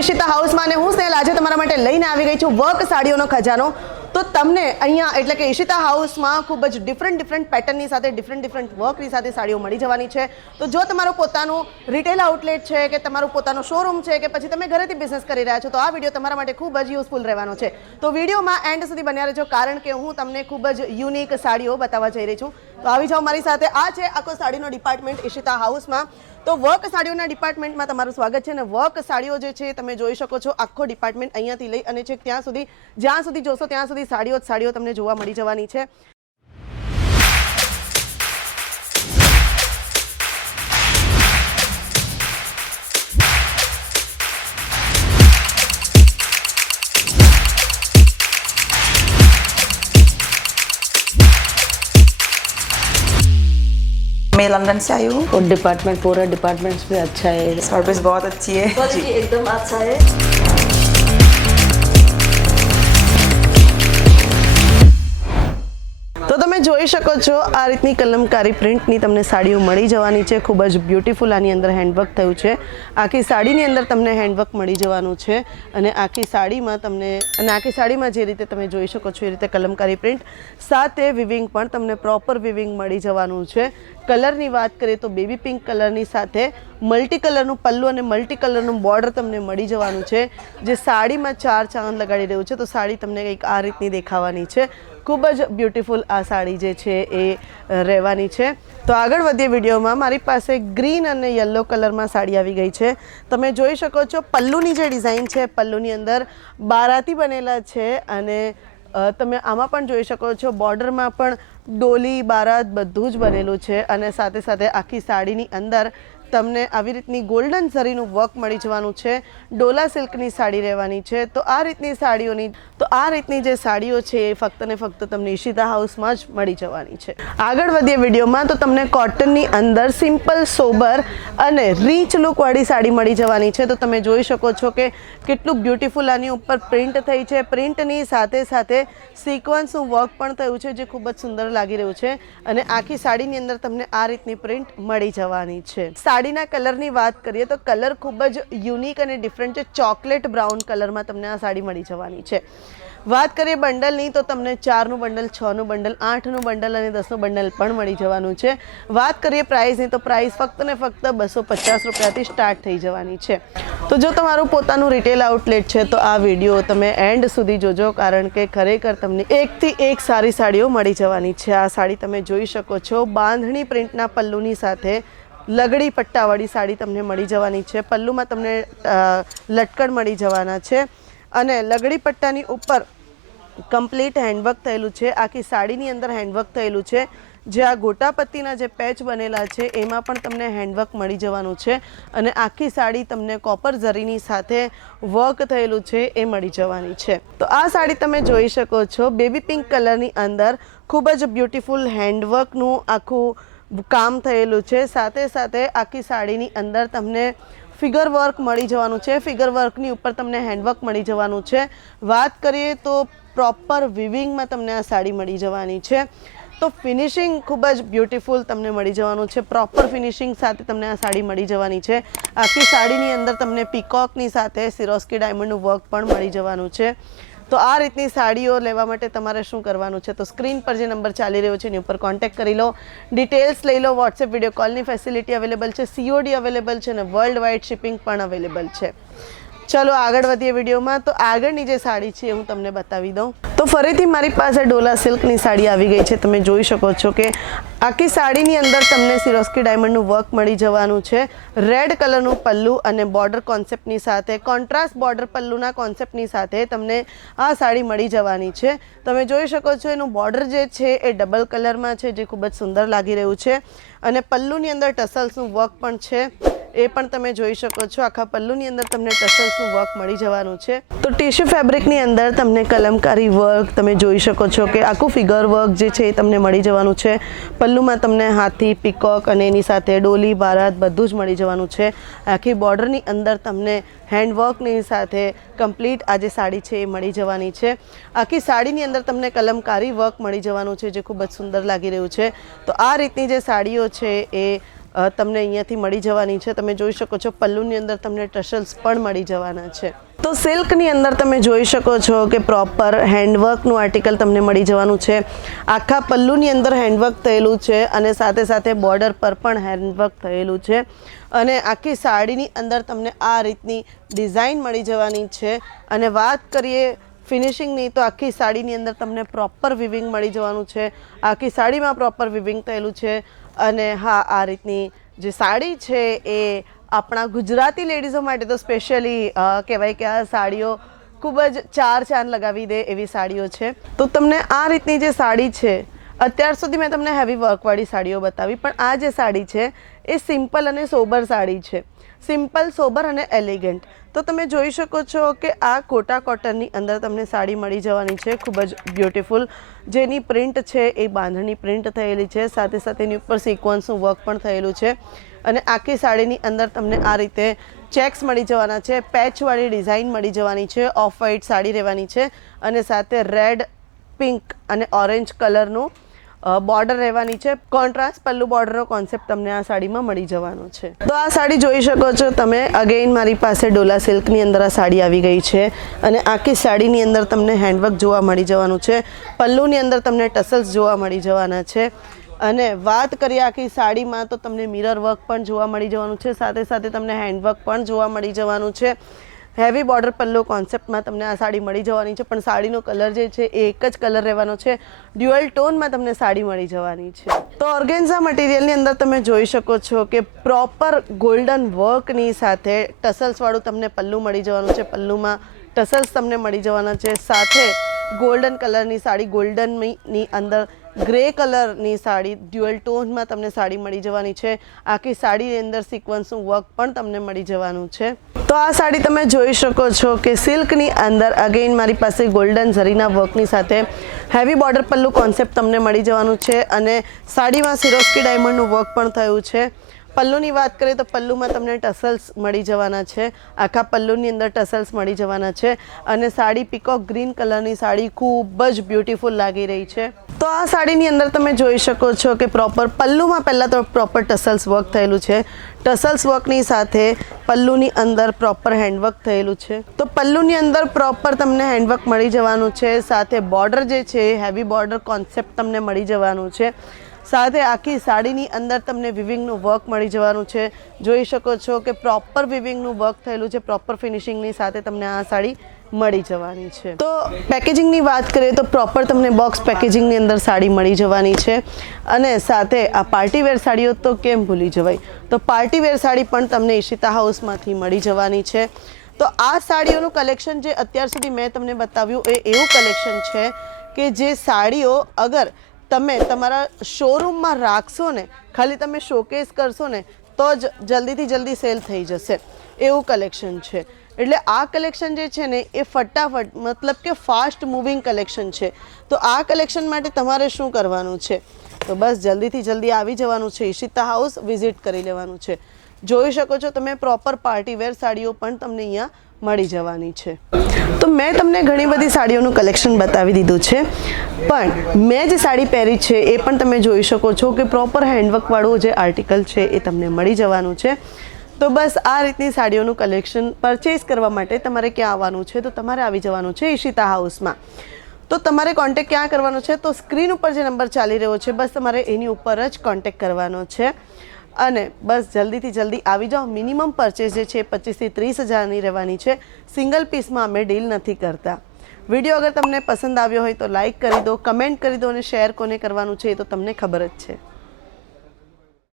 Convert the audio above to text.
ઈશિતા હાઉસમાં અને હું સ્નેહલ આજે તમારા માટે લઈને આવી ગઈ છું વર્ક સાડીઓનો ખજાનો। તો તમને અહીંયા એટલે કે ઈશિતા હાઉસમાં ખૂબ જ ડિફરન્ટ પેટર્નની સાથે ડિફરન્ટ વર્કની સાથે સાડીઓ મળી જવાની છે। તો જો તમારું પોતાનું રિટેલ આઉટલેટ છે કે તમારું પોતાનું શોરૂમ છે કે પછી તમે ઘરેથી બિઝનેસ કરી રહ્યા છો તો આ વિડીયો તમારા માટે ખૂબ જ યુઝફુલ રહેવાનો છે। તો વિડીયોમાં એન્ડ સુધી બન્યા રહેજો કારણ કે હું તમને ખૂબ જ યુનિક સાડીઓ બતાવવા જઈ રહી છું। તો આવી જાઓ મારી સાથે। આ છે આખો સાડીનો ડિપાર્ટમેન્ટ ઈશિતા હાઉસમાં। તો વર્ક સાડીઓના ડિપાર્ટમેન્ટમાં તમારું સ્વાગત છે અને વર્ક સાડીઓ જે છે તમે જોઈ શકો છો આખો ડિપાર્ટમેન્ટ અહીંયાથી લઈ અને છેક ત્યાં સુધી જ્યાં સુધી જોશો ત્યાં સુધી સાડીઓ તમને જોવા મળી જવાની છે। मैं लंदन से आई हूँ और डिपार्टमेंट पूरा डिपार्टमेंट भी अच्छा है, सर्विस बहुत अच्छी है क्वालिटी एकदम अच्छा है। તો તમે જોઈ શકો છો આ રીતની કલમકારી પ્રિન્ટની તમને સાડીઓ મળી જવાની છે। ખૂબ જ બ્યુટીફુલ આની અંદર હેન્ડવર્ક થયું છે। આખી સાડીની અંદર તમને હેન્ડવર્ક મળી જવાનું છે અને આખી સાડીમાં જે રીતે તમે જોઈ શકો છો એ રીતે કલમકારી પ્રિન્ટ સાથે વિવિંગ પણ તમને પ્રોપર વિવિંગ મળી જવાનું છે। કલરની વાત કરીએ તો બેબી પિંક કલરની સાથે મલ્ટી કલરનું પલ્લુ અને મલ્ટી કલરનું બોર્ડર તમને મળી જવાનું છે જે સાડીમાં 4 ચાંદ લગાડી રહ્યું છે। તો સાડી તમને કંઈક આ રીતની દેખાવાની છે। ખૂબ જ બ્યુટીફુલ આ સાડી જે છે એ રહેવાની છે। તો આગળ વધીએ વિડીયોમાં। મારી પાસે ગ્રીન અને યલો કલરમાં સાડી આવી ગઈ છે। તમે જોઈ શકો છો પલ્લુની જે ડિઝાઇન છે પલ્લુની અંદર બારાતી બનેલા છે અને તમે આમાં પણ જોઈ શકો છો બોર્ડરમાં પણ ડોલી બારાત બધું જ બનેલું છે અને સાથે સાથે આખી સાડીની અંદર તમને આવી રીતની ગોલ્ડન ઝરીનું વર્ક મળી જવાનું છે। ડોલા સિલ્કની સાડી રહેવાની છે। તો આ રીતની જે સાડીઓ છે એ ફક્ત ને ફક્ત તમને ઈશિતા હાઉસમાં જ મળી જવાની છે। આગળ વધીએ વિડીયોમાં તો તમને કોટનની અંદર સિમ્પલ સોબર અને રીચ લુકવાળી સાડી મળી જવાની છે। તો તમે જોઈ શકો છો કે કેટલું બ્યુટીફુલ આની ઉપર પ્રિન્ટ થઈ છે। પ્રિન્ટની સાથે સાથે સિક્વન્સનું વર્ક પણ થયું છે જે ખૂબ જ સુંદર લાગી રહ્યું છે અને આખી સાડીની અંદર તમને આ રીતની પ્રિન્ટ મળી જવાની છે। સાડીના કલરની વાત કરીએ તો કલર ખૂબ જ યુનિક અને ડિફરન્ટ છે। ચોકલેટ બ્રાઉન કલરમાં તમને આ સાડી મળી જવાની છે। વાત કરીએ બંડલની તો તમને 4નું બંડલ 6નું બંડલ 8નું બંડલ અને 10નું બંડલ પણ મળી જવાનું છે। વાત કરીએ પ્રાઇસની તો પ્રાઇસ ફક્ત ને ફક્ત 250 રૂપિયાથી સ્ટાર્ટ થઈ જવાની છે। તો જો તમારું પોતાનું રિટેલ આઉટલેટ છે તો આ વિડીયો તમે એન્ડ સુધી જોજો કારણ કે ખરેખર તમને એકથી એક સારી સાડીઓ મળી જવાની છે। આ સાડી તમે જોઈ શકો છો બાંધણી પ્રિન્ટના પલ્લુની સાથે લગડી પટ્ટાવાળી સાડી તમને મળી જવાની છે। પલ્લુમાં તમને લટકણ મળી જવાના છે અને લગડી પટ્ટાની ઉપર કમ્પ્લીટ હેન્ડવર્ક થયેલું છે। આખી સાડીની અંદર હેન્ડવર્ક થયેલું છે જે આ ગોટાપત્તીના જે પેચ બનેલા છે એમાં પણ તમને હેન્ડવર્ક મળી જવાનું છે અને આખી સાડી તમને કોપર ઝરીની સાથે વર્ક થયેલું છે એ મળી જવાની છે। તો આ સાડી તમે જોઈ શકો છો બેબી પિંક કલરની અંદર ખૂબ જ બ્યુટીફુલ હેન્ડવર્કનું આખું કામ થયેલું છે। સાથે સાથે આખી સાડીની અંદર તમને ફિગર વર્ક મળી જવાનું છે। ફિગર વર્કની ઉપર તમને હેન્ડવર્ક મળી જવાનું છે। વાત કરીએ તો પ્રોપર વિવિંગમાં તમને આ સાડી મળી જવાની છે। તો ફિનિશિંગ ખૂબ જ બ્યુટીફુલ તમને મળી જવાનું છે। પ્રોપર ફિનિશિંગ સાથે તમને આ સાડી મળી જવાની છે। આખી સાડીની અંદર તમને પીકોકની સાથે સિરોસ્કી ડાયમંડનું વર્ક પણ મળી જવાનું છે। તો આ રીતની સાડીઓ લેવા માટે તમારે શું કરવાનું છે તો સ્ક્રીન પર જે નંબર ચાલી રહ્યો છે એની ઉપર કોન્ટેક્ટ કરી લો, ડિટેલ્સ લઈ લો। વોટ્સએપ વિડીયો કોલની ફેસિલિટી અવેલેબલ છે, COD અવેલેબલ છે અને વર્લ્ડ વાઇડ શિપિંગ પણ અવેલેબલ છે। ચલો આગળ વધીએ વિડીયોમાં। તો આગળની જે સાડી છે હું તમને બતાવી દઉં। તો ફરીથી મારી પાસે ડોલા સિલ્કની સાડી આવી ગઈ છે। તમે જોઈ શકો છો કે આખી સાડીની અંદર તમને સિરોસ્કી ડાયમંડનું વર્ક મળી જવાનું છે। રેડ કલરનું પલ્લુ અને બોર્ડર કોન્સેપ્ટની સાથે કોન્ટ્રાસ્ટ બોર્ડર પલ્લુના કોન્સેપ્ટની સાથે તમને આ સાડી મળી જવાની છે। તમે જોઈ શકો છો એનું બોર્ડર જે છે એ ડબલ કલરમાં છે જે ખૂબ જ સુંદર લાગી રહ્યું છે અને પલ્લુની અંદર ટસલ્સનું વર્ક પણ છે એ પણ તમે જોઈ શકો છો। આખા પલ્લુની અંદર તમને ટસલ્સનું વર્ક મળી જવાનું છે। તો ટીશ્યુ ફેબ્રિકની અંદર તમને કલમકારી વર્ક તમે જોઈ શકો છો કે આખું ફિગર વર્ક જે છે એ તમને મળી જવાનું છે। પલ્લુમાં તમને હાથી પીકોક અને એની સાથે ડોલી બારાત બધું જ મળી જવાનું છે। આખી બોર્ડરની અંદર તમને હેન્ડવર્કની સાથે કમ્પ્લીટ આ જે સાડી છે એ મળી જવાની છે। આખી સાડીની અંદર તમને કલમકારી વર્ક મળી જવાનું છે જે ખૂબ જ સુંદર લાગી રહ્યું છે। તો આ રીતની જે સાડીઓ છે એ તમને અહીંયાથી મળી જવાની છે. તમે જોઈ શકો છો પલ્લુની અંદર તમને ટસલ્સ પણ મળી જવાના છે. તો સિલ્કની અંદર તમે જોઈ શકો છો કે પ્રોપર હેન્ડવર્કનું આર્ટિકલ તમને મળી જવાનું છે. આખા પલ્લુની અંદર હેન્ડવર્ક થયેલું છે અને સાથે સાથે બોર્ડર પર પણ હેન્ડવર્ક થયેલું છે અને આખી સાડીની અંદર તમને આ રીતની ડિઝાઇન મળી જવાની છે. અને વાત કરીએ ફિનિશિંગની તો આખી સાડીની અંદર તમને પ્રોપર વિવિંગ મળી જવાનું છે. આખી સાડીમાં પ્રોપર વિવિંગ થયેલું છે. અને હા, આ રીતની જે સાડી છે એ આપણા ગુજરાતી લેડીઝો માટે તો સ્પેશિયલી કહેવાય કે આ સાડીઓ ખૂબ જ ચાર ચાંદ લગાવી દે એવી સાડીઓ છે. તો તમને આ રીતની જે સાડી છે, અત્યાર સુધી મેં તમને હેવી વર્કવાળી સાડીઓ બતાવી, પણ આ જે સાડી છે એ સિમ્પલ અને સોબર સાડી છે. સિમ્પલ, સોબર અને એલિગન્ટ. તો તમે જોઈ શકો છો કે આ કોટા કોટનની અંદર તમને સાડી મળી જવાની છે, ખૂબ જ બ્યુટીફુલ. જેની પ્રિન્ટ છે એ બાંધણી પ્રિન્ટ થયેલી છે, સાથે સાથે એની ઉપર સિક્વન્સનું વર્ક પણ થયેલું છે. અને આખી સાડીની અંદર તમને આ રીતે ચેક્સ મળી જવાના છે, પેચવાળી ડિઝાઇન મળી જવાની છે, ઓફ વ્હાઇટ સાડી રહેવાની છે અને સાથે રેડ, પિંક અને ઓરેન્જ કલરનું બોર્ડર રહેવાની છે. કોન્ટ્રાસ્ટ પલ્લુ બોર્ડરનો કોન્સેપ્ટ તમને આ સાડીમાં મળી જવાનો છે. તો આ સાડી જોઈ શકો છો તમે. અગેઇન મારી પાસે ડોલા સિલ્કની અંદર આ સાડી આવી ગઈ છે અને આખી સાડીની અંદર તમને હેન્ડવર્ક જોવા મળી જવાનું છે. પલ્લુની અંદર તમને ટસલ્સ જોવા મળી જવાના છે. અને વાત કરીએ આખી સાડીમાં તો તમને મિરર વર્ક પણ જોવા મળી જવાનું છે, સાથે સાથે તમને હેન્ડવર્ક પણ જોવા મળી જવાનું છે. હેવી બોર્ડર પલ્લો કોન્સેપ્ટમાં તમને આ સાડી મળી જવાની છે, પણ સાડીનો કલર જે છે એ એક જ કલર રહેવાનો છે. ડ્યુઅલ ટોનમાં તમને સાડી મળી જવાની છે. તો ઓર્ગેન્ઝા મટીરિયલની અંદર તમે જોઈ શકો છો કે પ્રોપર ગોલ્ડન વર્કની સાથે ટસલ્સવાળું તમને પલ્લું મળી જવાનું છે. પલ્લુમાં ટસલ્સ તમને મળી જવાના છે. સાથે ગોલ્ડન કલરની સાડી, ગોલ્ડનની અંદર ગ્રે કલરની સાડી, ડ્યુઅલ ટોનમાં તમને સાડી મળી જવાની છે. આખી સાડીની અંદર સિક્વન્સનું વર્ક પણ તમને મળી જવાનું છે. તો આ સાડી તમે જોઈ શકો છો કે સિલ્કની અંદર અગેઇન મારી પાસે ગોલ્ડન ઝરીના વર્કની સાથે હેવી બોર્ડર પલ્લુ કોન્સેપ્ટ તમને મળી જવાનું છે અને સાડીમાં સિરોસ્કી ડાયમંડનું વર્ક પણ થયું છે. પલ્લુની વાત કરીએ તો પલ્લુમાં તમને ટસલ્સ મળી જવાના છે. આખા પલ્લુની અંદર ટસલ્સ મળી જવાના છે અને સાડી પીકોક ગ્રીન કલરની સાડી ખૂબ જ બ્યુટીફુલ લાગી રહી છે. તો આ સાડીની અંદર તમે જોઈ શકો છો કે પ્રોપર પલ્લુમાં પહેલાં તો પ્રોપર ટસલ્સ વર્ક થયેલું છે. ટસલ્સ વર્કની સાથે પલ્લુની અંદર પ્રોપર હેન્ડવર્ક થયેલું છે. તો પલ્લુની અંદર પ્રોપર તમને હેન્ડવર્ક મળી જવાનું છે. સાથે બોર્ડર જે છે હેવી બોર્ડર કોન્સેપ્ટ તમને મળી જવાનું છે. સાથે આખી સાડીની અંદર તમને વિવિંગનું વર્ક મળી જવાનું છે. જોઈ શકો છો કે પ્રોપર વિવિંગનું વર્ક થયેલું છે. પ્રોપર ફિનિશિંગની સાથે તમને આ સાડી મળી જવાની છે. તો પેકેજિંગની વાત કરીએ તો પ્રોપર તમને બોક્સ પેકેજિંગની અંદર સાડી મળી જવાની છે. અને સાથે આ પાર્ટીવેર સાડીઓ તો કેમ ભૂલી જવાય, તો પાર્ટીવેર સાડી પણ તમને ઈશિતા હાઉસમાંથી મળી જવાની છે. તો આ સાડીઓનું કલેક્શન જે અત્યાર સુધી મેં તમને બતાવ્યું એ એવું કલેક્શન છે કે જે સાડીઓ અગર તમે તમારા શોરૂમમાં રાખશો ને, ખાલી તમે શોકેસ કરશો ને તો જ જલ્દીથી જલ્દી સેલ થઈ જશે એવું કલેક્શન છે. એટલે આ કલેક્શન જે છે ને એ ફટાફટ મતલબ કે ફાસ્ટ મૂવિંગ કલેક્શન છે. તો આ કલેક્શન માટે તમારે શું કરવાનું છે, તો બસ જલ્દીથી જલ્દી આવી જવાનું છે. ઈશિતા હાઉસ વિઝિટ કરી લેવાનું છે. જોઈ શકો છો તમે પ્રોપર પાર્ટીવેર સાડીઓ પણ તમને અહીંયા મળી જવાની છે. તો મેં તમને ઘણી બધી સાડીઓનું કલેક્શન બતાવી દીધું છે, પણ મેં જે સાડી પહેરી છે એ પણ તમે જોઈ શકો છો કે પ્રોપર હેન્ડવર્કવાળું જે આર્ટિકલ છે એ તમને મળી જવાનું છે. તો બસ આ રીતની સાડીઓનું કલેક્શન પરચેઝ કરવા માટે તમારે ક્યાં આવવાનું છે, તો તમારે આવી જવાનું છે ઈશિતા હાઉસમાં. તો તમારે કોન્ટેક્ટ ક્યાં કરવાનો છે, તો સ્ક્રીન ઉપર જે નંબર ચાલી રહ્યો છે બસ તમારે એની ઉપર જ કોન્ટેક્ટ કરવાનો છે. અને બસ જલ્દીથી જલ્દી આવી જાઓ. મિનિમમ પરચેઝ જે છે 25,000 થી 30,000ની રહેવાની છે. સિંગલ પીસમાં અમે ડીલ નથી કરતા. વિડીયો અગર તમને પસંદ આવ્યો હોય તો લાઇક કરી દો, કમેન્ટ કરી દો અને શેર કોને કરવાનું છે એ તો તમને ખબર જ છે.